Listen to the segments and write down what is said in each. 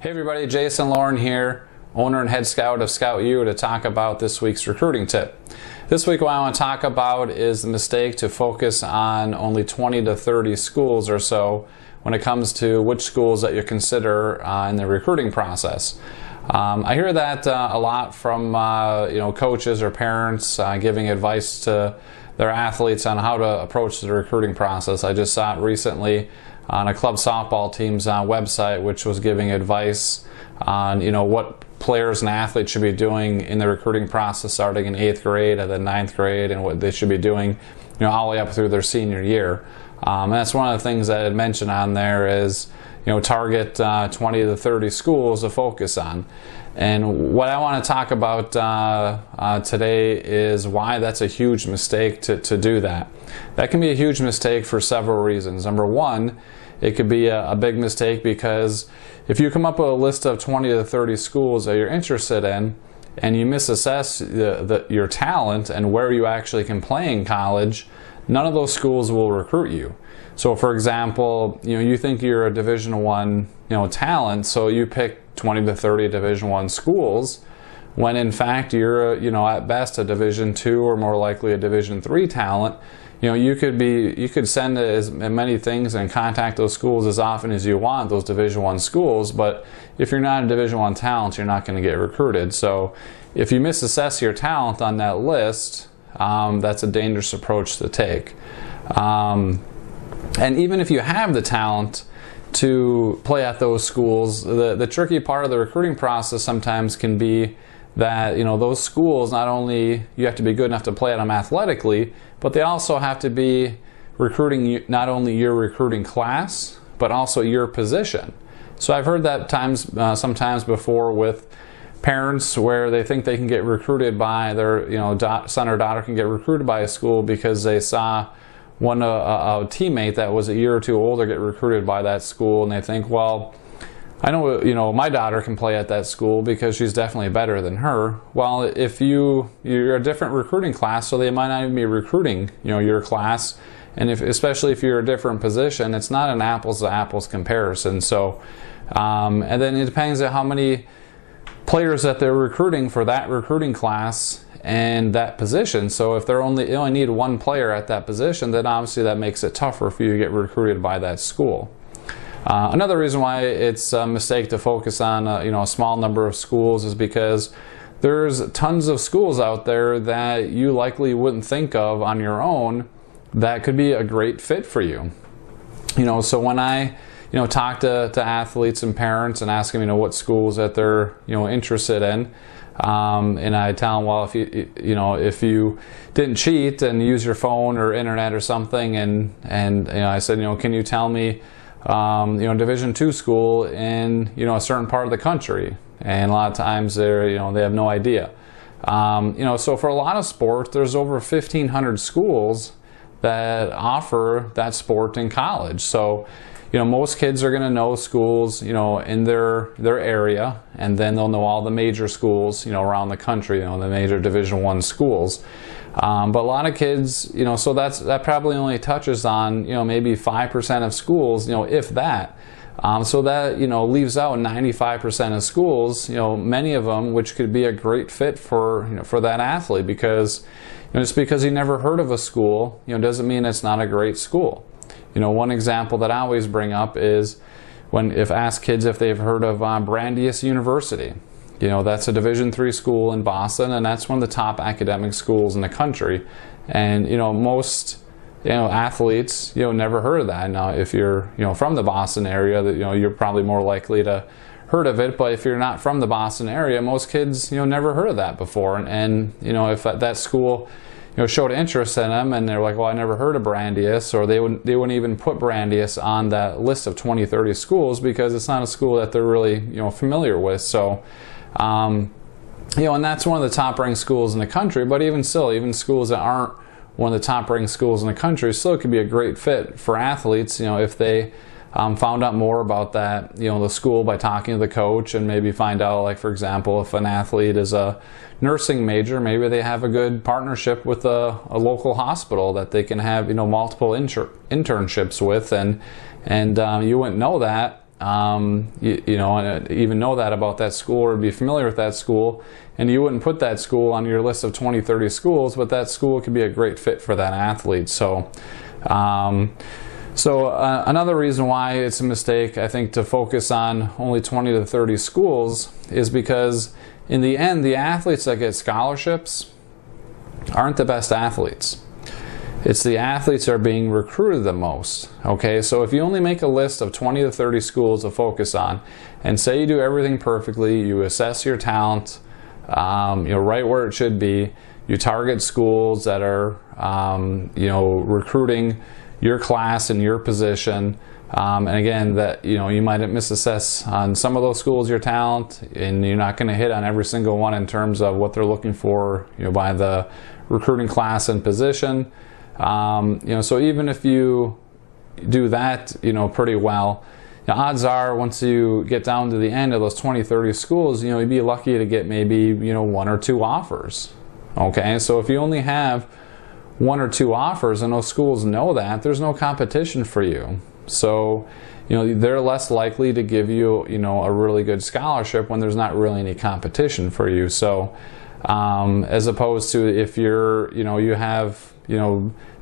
Hey everybody, Jason Lauren here, owner and head scout of ScoutU, to talk about this week's recruiting tip. This week what I want to talk about is the mistake to focus on only 20 to 30 schools or so when it comes to which schools that you consider in the recruiting process. I hear that a lot from coaches or parents giving advice to their athletes on how to approach the recruiting process. I just saw it recently on a club softball team's website, which was giving advice on what players and athletes should be doing in the recruiting process starting in 8th grade and then 9th grade, and what they should be doing all the way up through their senior year. And that's one of the things that I had mentioned on there is target 20 to 30 schools to focus on. And what I want to talk about today is why that's a huge mistake to do that. That can be a huge mistake for several reasons. Number one, it could be a big mistake because if you come up with a list of 20 to 30 schools that you're interested in and you misassess your talent and where you actually can play in college, none of those schools will recruit you. So for example, you think you're a Division I talent, so you pick 20 to 30 Division I schools, when in fact you're at best a Division II or more likely a Division III talent. You could send as many things and contact those schools as often as you want, those Division I schools, but if you're not a Division I talent, you're not going to get recruited. So if you misassess your talent on that list, that's a dangerous approach to take. And even if you have the talent to play at those schools, the tricky part of the recruiting process sometimes can be that those schools, not only you have to be good enough to play at them athletically, but they also have to be recruiting not only your recruiting class but also your position. So I've heard that sometimes before with parents where they think they can get recruited by their son or daughter can get recruited by a school because they saw a teammate that was a year or two older get recruited by that school, and they think, well, I know my daughter can play at that school because she's definitely better than her. Well, if you're a different recruiting class, so they might not even be recruiting your class, and especially if you're a different position, it's not an apples to apples comparison. So and then it depends on how many players that they're recruiting for that recruiting class and that position. So if they only need one player at that position, then obviously that makes it tougher for you to get recruited by that school. Another reason why it's a mistake to focus on a small number of schools is because there's tons of schools out there that you likely wouldn't think of on your own that could be a great fit for you. So when I talk to athletes and parents and ask them what schools that they're interested in, and I tell them, well, if you didn't cheat and use your phone or internet or something, and I said, can you tell me Division II school in a certain part of the country? And a lot of times they have no idea. So for a lot of sports, there's over 1,500 schools that offer that sport in college. So most kids are going to know schools in their area, and then they'll know all the major schools around the country, the major Division I schools. But a lot of kids, so that probably only touches on maybe 5% of schools, if that. So that leaves out 95% of schools, many of them which could be a great fit for that athlete, because just because you never heard of a school doesn't mean it's not a great school. One example that I always bring up is if ask kids if they've heard of Brandeis University. That's a Division III school in Boston, and that's one of the top academic schools in the country. And most athletes never heard of that. Now, if you're from the Boston area, that you're probably more likely to heard of it. But if you're not from the Boston area, most kids never heard of that before. And if that school showed interest in them and they're like, well, I never heard of Brandeis, or they wouldn't even put Brandeis on that list of 20, 30 schools because it's not a school that they're really familiar with. So and that's one of the top ranked schools in the country, but even still, even schools that aren't one of the top ranked schools in the country still could be a great fit for athletes if they found out more about that the school by talking to the coach, and maybe find out, like, for example, if an athlete is a nursing major, maybe they have a good partnership with a local hospital that they can have multiple internships with, and you wouldn't know that even know that about that school or be familiar with that school, and you wouldn't put that school on your list of 20, 30 schools, but that school could be a great fit for that athlete. So, another reason why it's a mistake, I think, to focus on only 20 to 30 schools is because in the end, the athletes that get scholarships aren't the best athletes. It's the athletes that are being recruited the most. Okay, so if you only make a list of 20 to 30 schools to focus on, and say you do everything perfectly, you assess your talent, right where it should be, you target schools that are, recruiting your class and your position, and again, that you might misassess on some of those schools your talent, and you're not going to hit on every single one in terms of what they're looking for, by the recruiting class and position. So even if you do that, pretty well, odds are once you get down to the end of those 20, 30 schools, you'd be lucky to get maybe, 1 or 2 offers. Okay, so if you only have 1 or 2 offers and those schools know that, there's no competition for you. So, they're less likely to give you, a really good scholarship when there's not really any competition for you. So, as opposed to if you're, you have,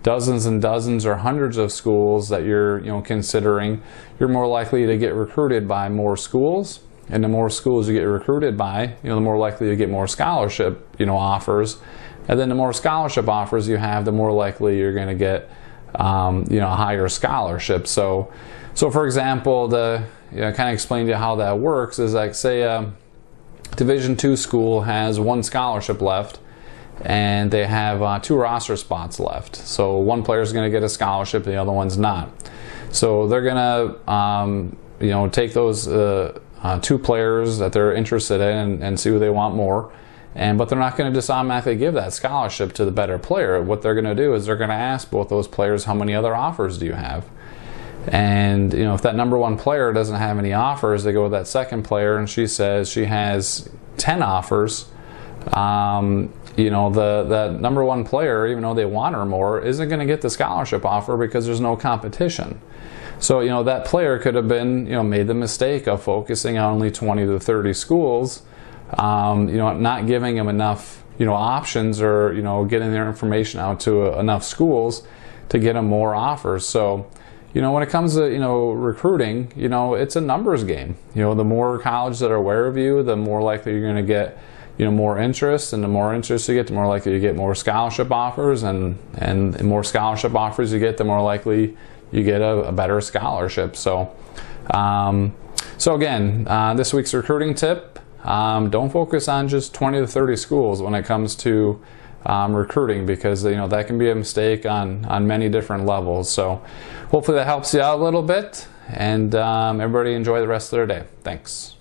dozens and dozens or hundreds of schools that you're, considering, you're more likely to get recruited by more schools. And the more schools you get recruited by, the more likely you get more scholarship, offers. And then the more scholarship offers you have, the more likely you're going to get, a higher scholarship. So for example, kind of explain to you how that works is like, say a Division II school has 1 scholarship left, and they have 2 roster spots left. So one player is going to get a scholarship, the other one's not. So they're going to, take those 2 players that they're interested in and see who they want more. But they're not going to just automatically give that scholarship to the better player. What they're going to do is they're going to ask both those players, how many other offers do you have? And if that number 1 player doesn't have any offers, they go with that second player, and she says she has 10 offers. The number 1 player, even though they want her more, isn't going to get the scholarship offer because there's no competition. So that player could have been made the mistake of focusing on only 20 to 30 schools. Not giving them enough, options, or, getting their information out to enough schools to get them more offers. So, when it comes to, recruiting, it's a numbers game. The more colleges that are aware of you, the more likely you're going to get, more interest, and the more interest you get, the more likely you get more scholarship offers, and the more scholarship offers you get, the more likely you get a better scholarship. So, again, this week's recruiting tip. Don't focus on just 20 to 30 schools when it comes to recruiting, because that can be a mistake on many different levels. So hopefully that helps you out a little bit, and everybody enjoy the rest of their day. Thanks.